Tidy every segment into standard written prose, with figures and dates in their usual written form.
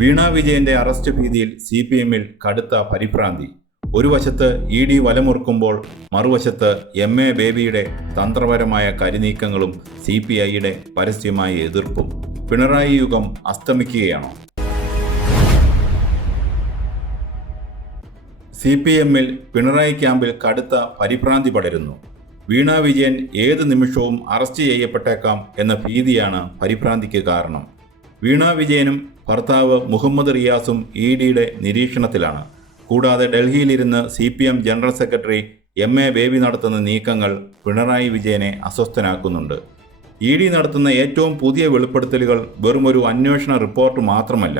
വീണ വിജയന്റെ അറസ്റ്റ് ഭീതിയിൽ CPM-ൽ കടുത്ത പരിഭ്രാന്തി. ഒരു വശത്ത് ED വലമുറുക്കുമ്പോൾ മറുവശത്ത് MA ബേബിയുടെ തന്ത്രപരമായ കരിനീക്കങ്ങളും CPI-യുടെ പരസ്യമായ എതിർപ്പും. പിണറായി യുഗം അസ്തമിക്കുകയാണോ? CPM-ൽ പിണറായി ക്യാമ്പിൽ കടുത്ത പരിഭ്രാന്തി പടരുന്നു. വീണ വിജയൻ ഏത് നിമിഷവും അറസ്റ്റ് ചെയ്യപ്പെട്ടേക്കാം എന്ന ഭീതിയാണ് പരിഭ്രാന്തിക്ക് കാരണം. വീണ വിജയനും ഭർത്താവ് മുഹമ്മദ് റിയാസും EDയുടെ നിരീക്ഷണത്തിലാണ്. കൂടാതെ ഡൽഹിയിലിരുന്ന് CPM general secretary MA baby നടത്തുന്ന നീക്കങ്ങൾ പിണറായി വിജയനെ അസ്വസ്ഥനാക്കുന്നുണ്ട്. ED നടത്തുന്ന ഏറ്റവും പുതിയ വെളിപ്പെടുത്തലുകൾ വെറുമൊരു അന്വേഷണ റിപ്പോർട്ട് മാത്രമല്ല,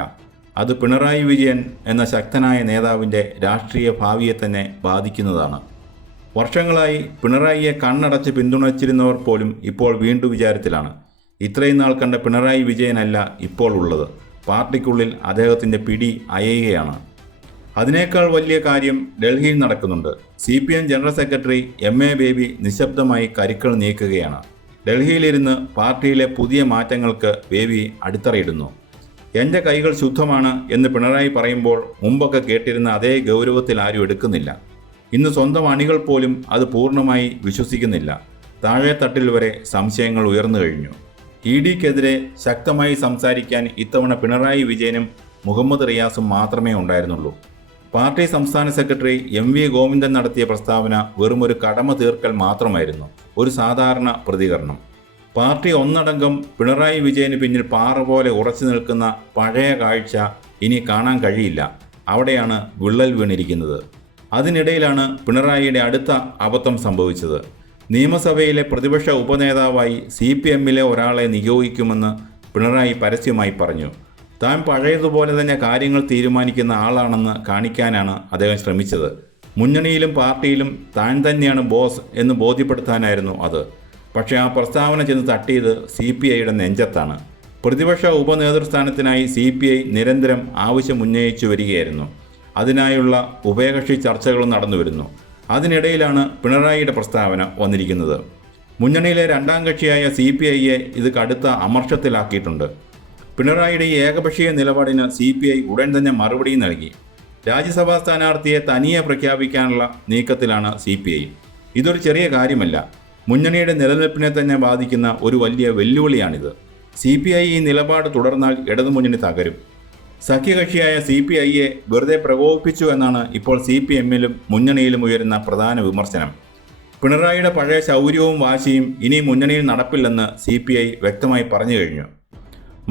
അത് പിണറായി വിജയൻ എന്ന ശക്തനായ നേതാവിൻ്റെ രാഷ്ട്രീയ ഭാവിയെ തന്നെ ബാധിക്കുന്നതാണ്. വർഷങ്ങളായി പിണറായിയെ കണ്ണടച്ച് പിന്തുണച്ചിരുന്നവർ പോലും ഇപ്പോൾ വീണ്ടും വിചാരത്തിലാണ്. ഇത്രയും നാൾ കണ്ട പിണറായി വിജയനല്ല ഇപ്പോൾ ഉള്ളത്. പാർട്ടിക്കുള്ളിൽ അദ്ദേഹത്തിൻ്റെ പിടി അയയുകയാണ്. അതിനേക്കാൾ വലിയ കാര്യം ഡൽഹിയിൽ നടക്കുന്നുണ്ട്. CPM general secretary MA baby നിശബ്ദമായി കരുക്കൾ നീക്കുകയാണ്. ഡൽഹിയിലിരുന്ന് പാർട്ടിയിലെ പുതിയ മാറ്റങ്ങൾക്ക് ബേബി അടിത്തറയിടുന്നു. എൻ്റെ കൈകൾ ശുദ്ധമാണ് എന്ന് പിണറായി പറയുമ്പോൾ മുമ്പൊക്കെ കേട്ടിരുന്ന അതേ ഗൗരവത്തിൽ ആരും എടുക്കുന്നില്ല. ഇന്ന് സ്വന്തം അണികൾ പോലും അത് പൂർണ്ണമായി വിശ്വസിക്കുന്നില്ല. താഴെത്തട്ടിൽ വരെ സംശയങ്ങൾ ഉയർന്നു കഴിഞ്ഞു. EDക്കെതിരെ ശക്തമായി സംസാരിക്കാൻ ഇത്തവണ പിണറായി വിജയനും മുഹമ്മദ് റിയാസും മാത്രമേ ഉണ്ടായിരുന്നുള്ളൂ. പാർട്ടി സംസ്ഥാന സെക്രട്ടറി MV ഗോവിന്ദൻ നടത്തിയ പ്രസ്താവന വെറുമൊരു കടമ തീർക്കൽ മാത്രമായിരുന്നു, ഒരു സാധാരണ പ്രതികരണം. പാർട്ടി ഒന്നടങ്കം പിണറായി വിജയന് പിന്നിൽ പാറ പോലെ ഉറച്ചു നിൽക്കുന്ന പഴയ കാഴ്ച ഇനി കാണാൻ കഴിയില്ല. അവിടെയാണ് വിള്ളൽ വീണിരിക്കുന്നത്. അതിനിടയിലാണ് പിണറായിയുടെ അടുത്ത അബദ്ധം സംഭവിച്ചത്. നിയമസഭയിലെ പ്രതിപക്ഷ ഉപനേതാവായി CPM-ലെ ഒരാളെ നിയോഗിക്കുമെന്ന് പിണറായി പരസ്യമായി പറഞ്ഞു. താൻ പഴയതുപോലെ തന്നെ കാര്യങ്ങൾ തീരുമാനിക്കുന്ന ആളാണെന്ന് കാണിക്കാനാണ് അദ്ദേഹം ശ്രമിച്ചത്. മുന്നണിയിലും പാർട്ടിയിലും താൻ തന്നെയാണ് ബോസ് എന്ന് ബോധ്യപ്പെടുത്താനായിരുന്നു അത്. പക്ഷേ ആ പ്രസ്താവന ചെന്ന് തട്ടിയത് CPI-യുടെ നെഞ്ചത്താണ്. പ്രതിപക്ഷ ഉപനേതൃസ്ഥാനത്തിനായി CPI നിരന്തരം ആവശ്യം ഉന്നയിച്ചു വരികയായിരുന്നു. അതിനായുള്ള ഉഭയകക്ഷി ചർച്ചകളും നടന്നുവരുന്നു. അതിനിടയിലാണ് പിണറായിയുടെ പ്രസ്താവന വന്നിരിക്കുന്നത്. മുന്നണിയിലെ രണ്ടാം കക്ഷിയായ CPI-യെ ഇത് കടുത്ത അമർഷത്തിലാക്കിയിട്ടുണ്ട്. പിണറായിയുടെ ഈ ഏകപക്ഷീയ നിലപാടിന് CPI ഉടൻ തന്നെ മറുപടി നൽകി. രാജ്യസഭാ സ്ഥാനാർത്ഥിയെ തനിയെ പ്രഖ്യാപിക്കാനുള്ള നീക്കത്തിലാണ് CPI. ഇതൊരു ചെറിയ കാര്യമല്ല. മുന്നണിയുടെ നിലനിൽപ്പിനെ തന്നെ ബാധിക്കുന്ന ഒരു വലിയ വെല്ലുവിളിയാണിത്. CPI ഈ നിലപാട് തുടർന്നാൽ ഇടതുമുന്നണി തകരും. സഖ്യകക്ഷിയായ CPI-യെ വെറുതെ പ്രകോപിപ്പിച്ചു എന്നാണ് ഇപ്പോൾ CPM-ലും മുന്നണിയിലും ഉയരുന്ന പ്രധാന വിമർശനം. പിണറായിയുടെ പഴയ ശൗര്യവും വാശിയും ഇനി മുന്നണിയിൽ നടപ്പില്ലെന്ന് CPI വ്യക്തമായി പറഞ്ഞു കഴിഞ്ഞു.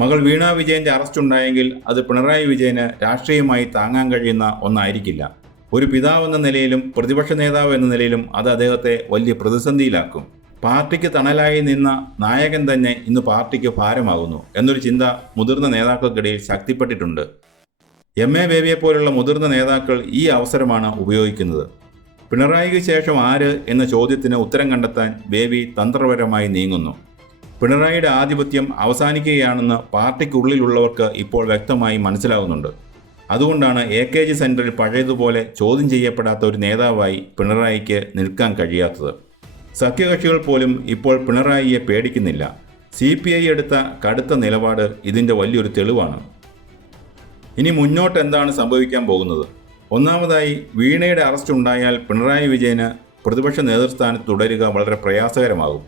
മകൾ വീണ വിജയൻ്റെ അറസ്റ്റ് ഉണ്ടായെങ്കിൽ അത് പിണറായി വിജയന് രാഷ്ട്രീയമായി താങ്ങാൻ കഴിയുന്ന ഒന്നായിരിക്കില്ല. ഒരു പിതാവെന്ന നിലയിലും പ്രതിപക്ഷ നേതാവ് എന്ന നിലയിലും അത് അദ്ദേഹത്തെ വലിയ പ്രതിസന്ധിയിലാക്കും. പാർട്ടിക്ക് തണലായി നിന്ന നായകൻ തന്നെ ഇന്ന് പാർട്ടിക്ക് ഭാരമാകുന്നു എന്നൊരു ചിന്ത മുതിർന്ന നേതാക്കൾക്കിടയിൽ ശക്തിപ്പെട്ടിട്ടുണ്ട്. MA ബേബിയെപ്പോലുള്ള മുതിർന്ന നേതാക്കൾ ഈ അവസരമാണ് ഉപയോഗിക്കുന്നത്. പിണറായിക്ക് ശേഷം ആര് എന്ന ചോദ്യത്തിന് ഉത്തരം കണ്ടെത്താൻ ബേബി തന്ത്രപരമായി നീങ്ങുന്നു. പിണറായിയുടെ ആധിപത്യം അവസാനിക്കുകയാണെന്ന് പാർട്ടിക്കുള്ളിലുള്ളവർക്ക് ഇപ്പോൾ വ്യക്തമായി മനസ്സിലാകുന്നുണ്ട്. അതുകൊണ്ടാണ് AKG സെൻറ്ററിൽ പഴയതുപോലെ ചോദ്യം ചെയ്യപ്പെടാത്ത ഒരു നേതാവായി പിണറായിക്ക് നിൽക്കാൻ കഴിയാത്തത്. സഖ്യകക്ഷികൾ പോലും ഇപ്പോൾ പിണറായിയെ പേടിക്കുന്നില്ല. CPI എടുത്ത കടുത്ത നിലപാട് ഇതിൻ്റെ വലിയൊരു തെളിവാണ്. ഇനി മുന്നോട്ട് എന്താണ് സംഭവിക്കാൻ പോകുന്നത്? ഒന്നാമതായി, വീണയുടെ അറസ്റ്റ് ഉണ്ടായാൽ പിണറായി വിജയന് പ്രതിപക്ഷ നേതൃസ്ഥാനത്ത് തുടരുക വളരെ പ്രയാസകരമാകും.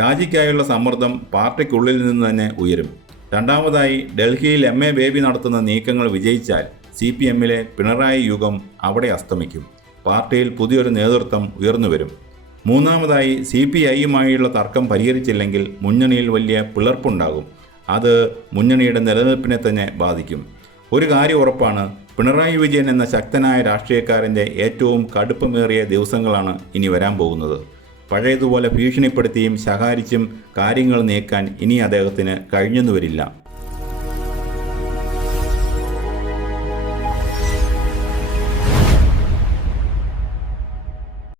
രാജിക്കായുള്ള സമ്മർദ്ദം പാർട്ടിക്കുള്ളിൽ നിന്ന് തന്നെ ഉയരും. രണ്ടാമതായി, ഡൽഹിയിൽ MA ബേബി നടത്തുന്ന നീക്കങ്ങൾ വിജയിച്ചാൽ CPM-ലെ പിണറായി യുഗം അവിടെ അസ്തമിക്കും. പാർട്ടിയിൽ പുതിയൊരു നേതൃത്വം ഉയർന്നുവരും. മൂന്നാമതായി, CPI-യുമായുള്ള തർക്കം പരിഹരിച്ചില്ലെങ്കിൽ മുന്നണിയിൽ വലിയ പിളർപ്പുണ്ടാകും. അത് മുന്നണിയുടെ നിലനിൽപ്പിനെ തന്നെ ബാധിക്കും. ഒരു കാര്യം ഉറപ്പാണ്, പിണറായി വിജയൻ എന്ന ശക്തനായ രാഷ്ട്രീയക്കാരൻ്റെ ഏറ്റവും കടുപ്പമേറിയ ദിവസങ്ങളാണ് ഇനി വരാൻ പോകുന്നത്. പഴയതുപോലെ ഭീഷണിപ്പെടുത്തിയും ശകാരിച്ചും കാര്യങ്ങൾ നീക്കാൻ ഇനി അദ്ദേഹത്തിന് കഴിഞ്ഞെന്നു വരില്ല.